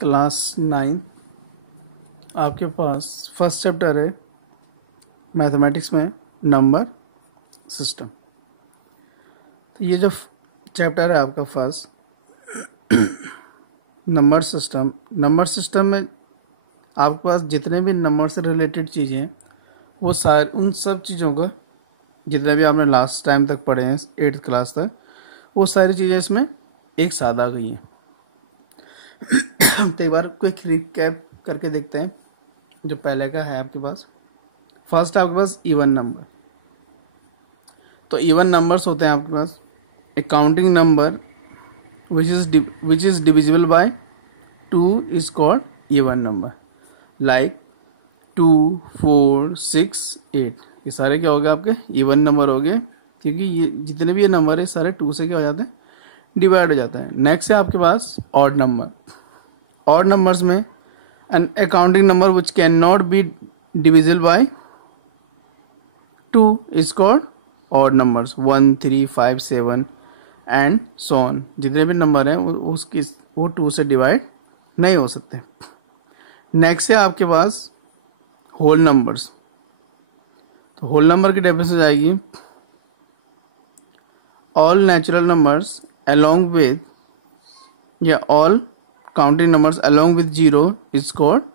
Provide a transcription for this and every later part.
Class 9 आपके पास first chapter है मैथमेटिक्स में नंबर सिस्टम। तो ये जो चैप्टर है आपका फर्स्ट नंबर सिस्टम में आपके पास जितने भी नंबर से रिलेटेड चीज़ें हैं वो सारे उन सब चीज़ों का जितने भी आपने लास्ट टाइम तक पढ़े हैं 8th क्लास तक वो सारी चीज़ें इसमें एक साथ आ गई हैं। तो एक बार क्विक रिकैप करके देखते हैं। जो पहले का है आपके पास फर्स्ट आपके पास इवन नंबर। तो इवन नंबर्स होते हैं आपके पास a counting number which is divisible by 2 is called even number. Like 2, 4, 6, 8 ये सारे क्या हो गए आपके इवन नंबर हो गए, क्योंकि ये जितने भी ये नंबर है सारे 2 से क्या हो जाते हैं डिवाइड हो जाता है। नेक्स्ट है आपके पास ऑड नंबर। ऑड नंबर्स में an accounting number which can not be divisible by 2 is called odd numbers 1, 3, 5, 7 and so on. जितने भी नंबर हैं वो 2 से डिवाइड नहीं हो सकते। नेक्स्ट है आपके पास होल नंबर्स। तो होल नंबर की डेफिनेशन जाएगी all natural numbers along with या all counting numbers along with 0 is called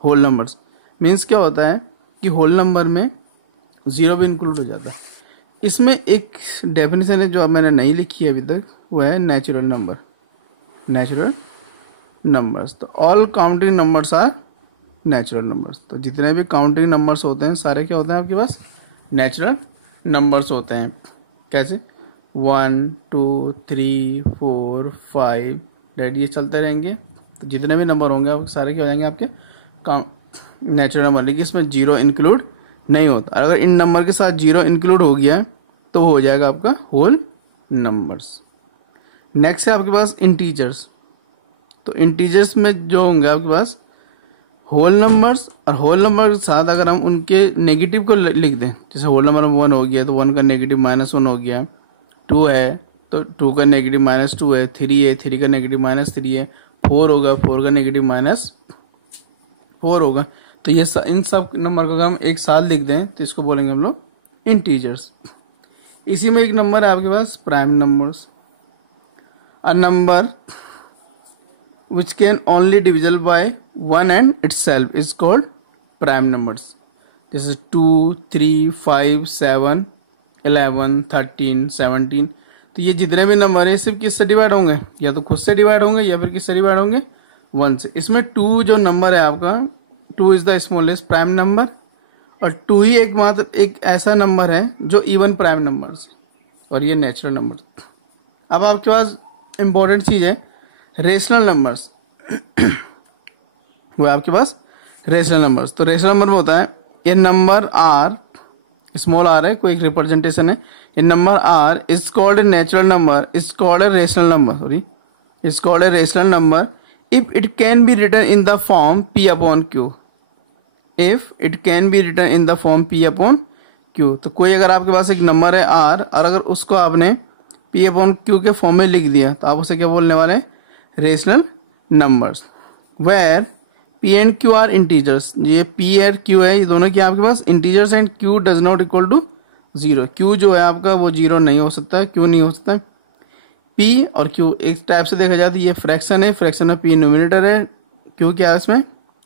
whole numbers। Means क्या होता है कि होल नंबर में 0 भी इंक्लूड हो जाता है। इसमें एक डेफिनेशन है जो अब मैंने नहीं लिखी है अभी तक, वो है नेचुरल नंबर्स। तो all counting numbers are natural numbers. तो जितने भी काउंटिंग नंबर्स होते हैं सारे क्या होते हैं आपके पास नेचुरल नंबर्स होते हैं। कैसे 1, 2, 3, 4, 5 डेट ये चलते रहेंगे। तो जितने भी नंबर होंगे आप सारे क्या हो जाएंगे आपके नेचुरल नंबर, लेकिन इसमें 0 इंक्लूड नहीं होता। अगर इन नंबर के साथ 0 इंक्लूड हो गया तो हो जाएगा आपका होल नंबर्स। नेक्स्ट है आपके पास इंटीजर्स। तो इंटीजर्स में जो होंगे आपके पास होल नंबर्स, और होल नंबर के साथ अगर हम उनके नेगेटिव को लिख दें, जैसे होल नंबर 1 हो गया तो 1 का नेगेटिव -1 हो गया, 2 है तो 2 का नेगेटिव -2 है, 3 है 3 का नेगेटिव -3 है, 4 होगा 4 का नेगेटिव -4 होगा। तो ये इन सब नंबर को अगर हम एक साथ लिख दें तो इसको बोलेंगे हम लोग इंटीजर्स। इसी में एक नंबर है आपके पास prime numbers. A number which can only divisible by 1 and itself is called prime numbers. जैसे 2, 3, 5, 7, 11, 13, 17। तो ये जितने भी नंबर है सिर्फ किससे डिवाइड होंगे, या तो खुद से डिवाइड होंगे या फिर किससे डिवाइड होंगे 1 से। इसमें 2 जो नंबर है आपका 2 is the smallest prime number, और 2 ही एकमात्र एक ऐसा नंबर है जो इवन प्राइम नंबर है, और ये नेचुरल नंबर। अब आपके पास इंपॉर्टेंट चीज है रेशनल नंबर्स। वो आपके पास रेशनल नंबर्स। तो रेशनल नंबर में होता है ये नंबर आर, स्मॉल आर है, कोई एक रिप्रेजेंटेशन है। ये number are is called a natural number, is called a rational number, sorry is called a rational number if it can be written in the form P/Q। If it can be written in the form P/Q। तो कोई अगर आपके पास एक number है are और अगर उसको आपने P/Q के फॉर्म में लिख दिया तो आप उसे क्या बोलने वाले हैं rational numbers. Where P and Q are integers. ये P और Q है, ये दोनों क्या आपके पास integers and Q does not equal to 0। Q जो है आपका वो 0 नहीं हो सकता है, Q नहीं हो सकता है। P और Q एक टाइप से देखा जाए तो ये फ्रैक्शन है, फ्रैक्शन में P न्यूमिनेटर है, Q क्या है इसमें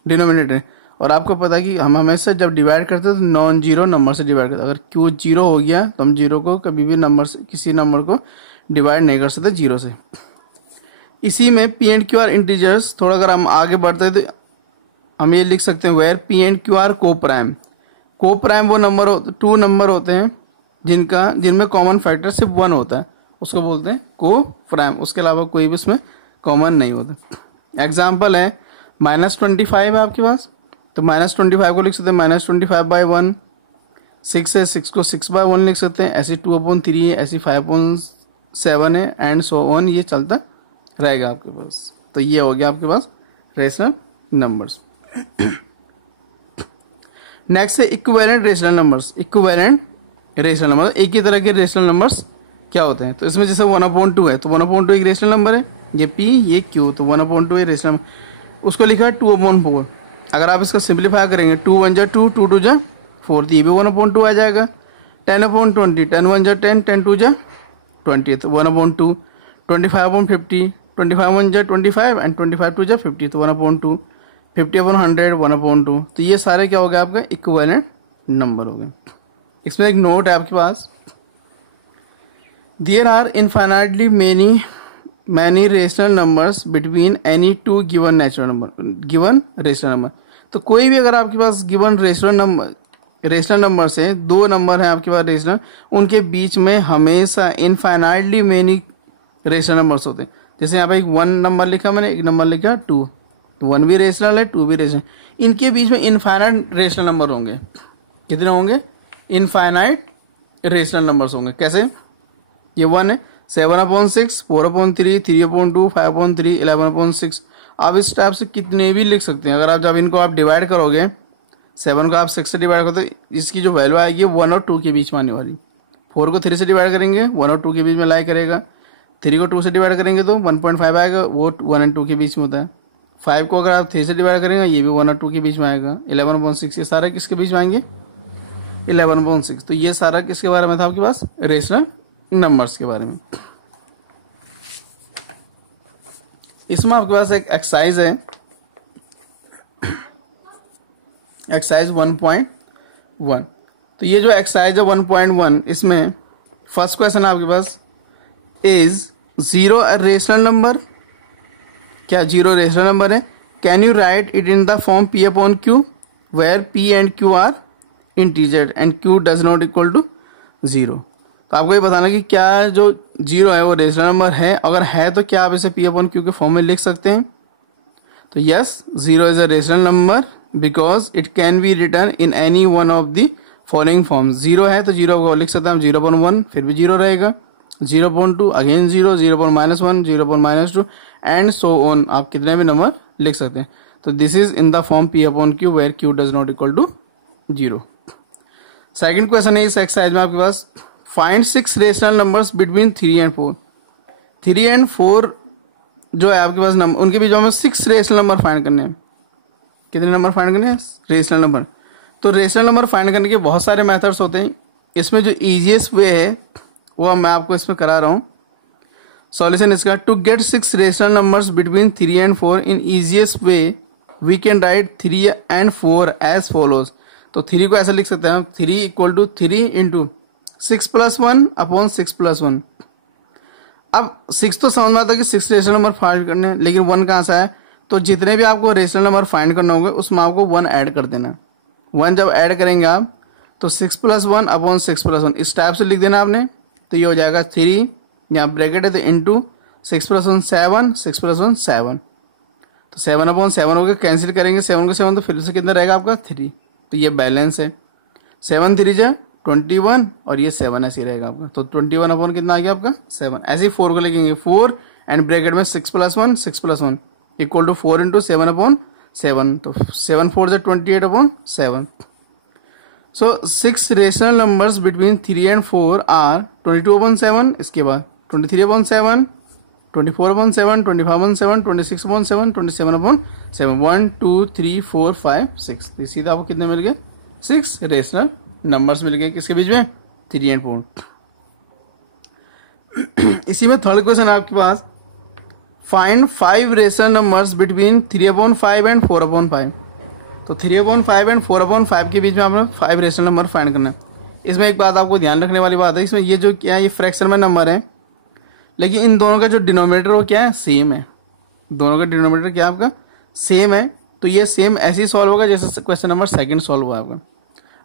डिनोमिनेटर है। और आपको पता है कि हम हमेशा जब डिवाइड करते हैं तो नॉन जीरो नंबर से डिवाइड करते हैं। अगर Q 0 हो गया तो हम 0 को कभी भी नंबर से किसी नंबर को डिवाइड नहीं कर सकते 0 से। इसी में P and Q are integers. थोड़ा अगर हम आगे बढ़ते हैं तो हम ये लिख सकते हैं where P and Q are coprime. Coprime वो नंबर 2 नंबर होते हैं जिनमें कॉमन फैक्टर सिर्फ 1 होता है, उसको बोलते हैं को प्राइम। उसके अलावा कोई भी उसमें कॉमन नहीं होता। एग्जाम्पल है -25 है आपके पास, तो -25 को लिख सकते हैं -25/1। 6 है 6 को 6/1 लिख सकते हैं। ऐसी 2/3 है, ऐसी 5/7 है एंड सो ऑन, ये चलता रहेगा आपके पास। तो ये हो गया आपके पास रेशनल नंबर्स। नेक्स्ट है equivalent rational numbers. Equivalent rational number एक ही तरह के रेशनल नंबर्स क्या होते हैं। तो इसमें जैसे 1/2 है तो 1/2 एक रेशनल नंबर है, ये P ये Q, तो 1/2 है रेशनल। उसको लिखा है 2/4। अगर आप इसका सिंप्लीफाई करेंगे 2 1 जा 2, 2 2 जा 4, तो ये भी 1/2 आ जाएगा। 10/20, 10 1 जा 10, 10 2 जा 20, तो 1/2। 25/50, 25 1 जा 25 एंड 25 2 जा 50, तो 1/2। 50/100, 1/2। तो ये सारे क्या हो गए आपका इक्विवेलेंट नंबर हो गए। इसमें एक नोट है आपके पास, there are infinitely many rational numbers between any two given natural number. तो कोई भी अगर आपके पास गिवन रेशनल नंबर से दो नंबर हैं आपके पास रेशनल, उनके बीच में हमेशा इनफाइनाइटली मेनी रेशनल नंबर्स होते हैं। जैसे यहाँ पे एक 1 नंबर लिखा मैंने, एक नंबर लिखा 2, तो 1 भी रेशनल है, 2 भी रेशनल। इनके बीच में इनफाइनाइट रेशनल नंबर होंगे। कितने होंगे? इनफाइनाइट रेशनल नंबर्स होंगे। कैसे? ये 1 है, 7/6, 4/3, 3/2, 5/3, 11/6। आप इस टाइप से कितने भी लिख सकते हैं। अगर आप जब इनको आप डिवाइड करोगे, 7 को आप 6 से डिवाइड करो तो इसकी जो वैल्यू आएगी 1 और 2 के बीच में आने वाली। 4 को 3 से डिवाइड करेंगे 1 और 2 के बीच में लाई करेगा। 3 को 2 से डिवाइड करेंगे तो 1.5 आएगा, वो 1 और 2 के बीच में होता है। 5 को अगर आप 3 से डिवाइड करेंगे ये भी 1 और 2 के बीच में आएगा। 11/6, ये सारा किसके बीच में आएंगे? 11/6। तो ये सारा किसके बारे में था आपके पास? रेशनल नंबर्स के बारे में। इसमें आपके पास एक एक्सरसाइज है, एक्सरसाइज 1.1। तो ये जो एक्सरसाइज है 1.1, इसमें फर्स्ट क्वेश्चन आपके पास, इज 0 अ रेशनल नंबर? क्या 0 रेशनल नंबर है? Can you write it in the form P/Q where P and Q are integer and Q does not equal to 0। तो आपको ये बताना कि क्या जो 0 है वो रेशनल नंबर है, अगर है तो क्या आप इसे P/Q के फॉर्म में लिख सकते हैं? तो yes, 0 is a rational number because it can B return in any one of the following form. 0 है तो 0 को लिख सकते हैं हम 0/1, फिर भी 0 रहेगा। 0/2 अगेन 0, 0/-1, 0/-2 एंड सो ऑन। आप कितने भी नंबर लिख सकते हैं। तो this is in the form P/Q where Q does not equal to 0। Second question है इस एक्सरसाइज में आपके पास, find 6 rational numbers between 3 and 4। 3 and 4 जो है आपके पास नंबर, उनके बीच में 6 रेशनल नंबर फाइंड करने हैं। कितने नंबर फाइंड करने हैं? Rational number. तो रेशनल नंबर फाइंड करने के बहुत सारे मेथड्स होते हैं। इसमें जो इजीएस्ट वे है वो मैं आपको इसमें करा रहा हूँ। सॉल्यूशन इसका, to get 6 rational numbers between 3 and 4 in easiest way we can write 3 and 4 as follows. तो 3 को ऐसा लिख सकते हैं हम, 3 = 3 इंटू 6 + 1 अपॉन 6 + 1। अब 6 तो समझ में आता है कि 6 रेशनल नंबर फाइंड करने हैं, लेकिन 1 कहाँ से आया? तो जितने भी आपको रेशनल नंबर फाइंड करना होगा उसमें आपको 1 ऐड कर देना। 1 जब ऐड करेंगे आप तो 6 + 1 अपॉन 6 + 1 इस टाइप से लिख देना आपने। तो ये हो जाएगा 3, यहाँ ब्रैकेट है तो इंटू 6 + 1 7, 6 + 1 7। तो 7/7 हो गया, कैंसिल करेंगे 7 को 7 तो फिर से कितना रहेगा आपका 3। तो ये बैलेंस है। 7 3 जा 21 और ये 7 ऐसे ही रहेगा आपका। तो 21 अपॉन कितना आ गया आपका 7। ऐसे ही 4 को लिखेंगे 4 एंड ब्रैकेट में 6 + 1, 6 + 1 इक्वल टू 4 इंटू 7/7। तो 7 4 जा 28/7। So 6 rational numbers between 3 and 4 are 22/7, इसके बाद 23/7, 24/7, 25/7, 26/7, 27/7, 1 2 3 4 5 6। तो सीधा आपको कितने मिल गए? 6 रेशनल नंबर्स मिल गए। किसके बीच में? 3 एंड 4। इसी में थर्ड क्वेश्चन आपके पास, find 5 rational numbers between 3/5 and 4/5। तो 3/5 एंड 4/5 के बीच में आपने 5 रेशनल नंबर फाइंड करना है। इसमें एक बात आपको ध्यान रखने वाली बात है, इसमें ये जो क्या है ये फ्रैक्शन में नंबर है, लेकिन इन दोनों का जो डिनोमिनेटर वो क्या है? सेम है। दोनों का डिनोमिनेटर क्या आपका? सेम है। तो ये सेम ऐसे ही सॉल्व होगा जैसे क्वेश्चन नंबर 2 सॉल्व हुआ आपका।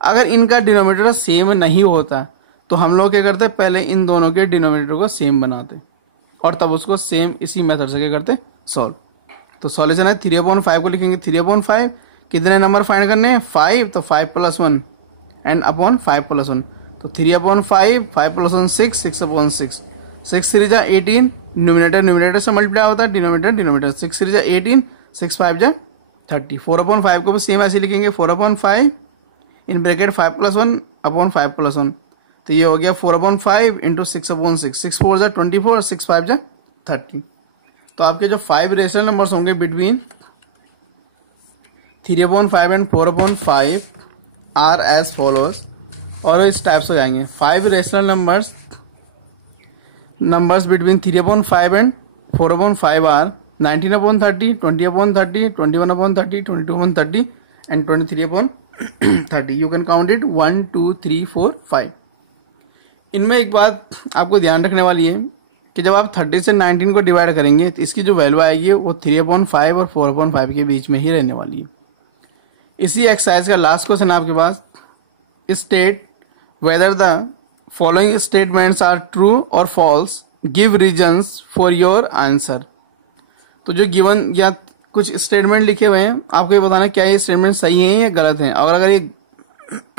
अगर इनका डिनोमिनेटर सेम नहीं होता तो हम लोग क्या करते? पहले इन दोनों के डिनोमिनेटर को सेम बनाते और तब उसको सेम इसी मेथड से क्या करते? सॉल्व। तो सॉल्यूशन है 3/5 को लिखेंगे 3/5। कितने नंबर फाइंड करने हैं? 5। तो 5 + 1 एंड अपॉन 5 + 1। तो 3/5, 5 + 1 6, 6/6। 6 3 जा 18, न्यूमिनेटर से मल्टीप्लाई होता है, डिनोमिनेटर 6 3 जा 18, 6 5 जा 30। 4/5 को भी सेम ऐसे लिखेंगे 4/5 इन ब्रैकेट 5 + 1 अपॉन 5 + 1। तो ये हो गया 4/5 इंटू 6/6। 6 4 जा 24, 6 5 जा 30। तो आपके जो 5 रेशनल नंबर्स होंगे between 3/5 and 4/5 are as follows, और इस टाइप से हो जाएंगे। 5 rational numbers between 3/5 and 4/5 are 19/30, 20/30, 21/30, 22/30 and 23/30। You can count it 1 2 3 4 5। इनमें एक बात आपको ध्यान रखने वाली है कि जब आप 30 से 19 को डिवाइड करेंगे तो इसकी जो वैल्यू आएगी वो 3/5 और 4/5 के बीच में ही रहने वाली है। इसी एक्सरसाइज का लास्ट क्वेश्चन आपके पास, state whether the following statements are true और false, give reasons for your answer. तो जो गिवन या कुछ स्टेटमेंट लिखे हुए हैं, आपको ये बताना क्या ये स्टेटमेंट सही है या गलत है। और अगर ये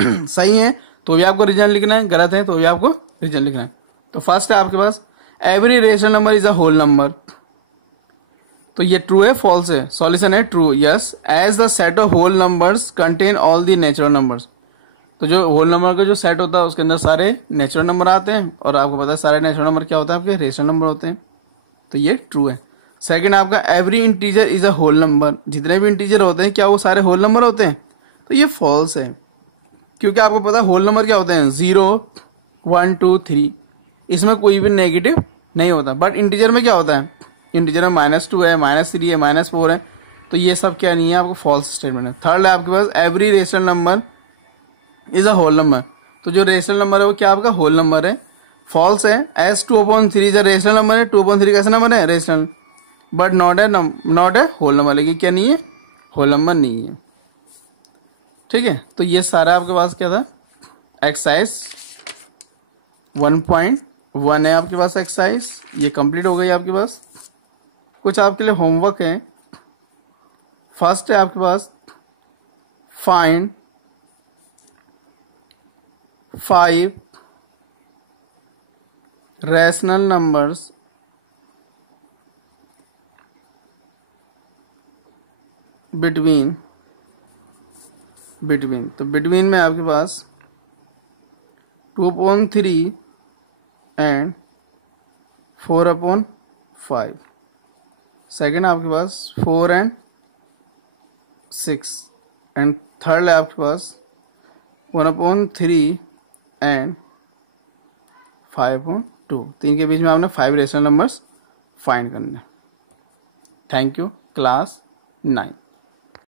सही है तो भी आपको रीजन लिखना है, गलत है तो भी आपको रीजन लिखना है। तो फर्स्ट है आपके पास, every rational number is a whole number. तो ये ट्रू है फॉल्स है? सॉल्यूशन है true, yes. As the set of whole numbers contain all the natural numbers. तो जो होल नंबर का जो सेट होता है उसके अंदर सारे नेचुरल नंबर आते हैं, और आपको पता है सारे नेचुरल नंबर क्या होता है आपके? रेशनल नंबर होते हैं। तो ये ट्रू है। सेकंड आपका, every integer is a whole number. जितने भी इंटीजर होते हैं क्या वो सारे होल नंबर होते हैं? तो ये फॉल्स है, क्योंकि आपको पता है होल नंबर क्या होते हैं? 0 1 2 3, इसमें कोई भी नेगेटिव नहीं होता। बट इंटीजर में क्या होता है? इंटीजर में -2 है, -3 है, -4 है। तो ये सब क्या नहीं है, आपको फॉल्स स्टेटमेंट है। थर्ड है आपके पास, every rational number is a whole number. तो जो रेशनल नंबर है वो क्या आपका? होल नंबर है। फॉल्स है। As 2/3 is a rational number है। 2/3 कैसा नंबर है? रेशनल, बट नॉट है होल नंबर। लेकिन क्या नहीं है? होल नंबर नहीं है। ठीक है, तो ये सारा आपके पास क्या था? एक्सरसाइज 1.1 है आपके पास एक्सरसाइज, ये कंप्लीट हो गई आपके पास। कुछ आपके लिए होमवर्क है। फर्स्ट है आपके पास, फाइंड 5 रैशनल नंबर्स बिटवीन तो बिटवीन में आपके पास 2/3 एंड 4/5। सेकेंड आपके पास 4 and 6, एंड थर्ड है आपके पास 1/3 एंड 5/2। तीन के बीच में आपने 5 रेशनल नंबर्स फाइंड करने। Thank you, class 9।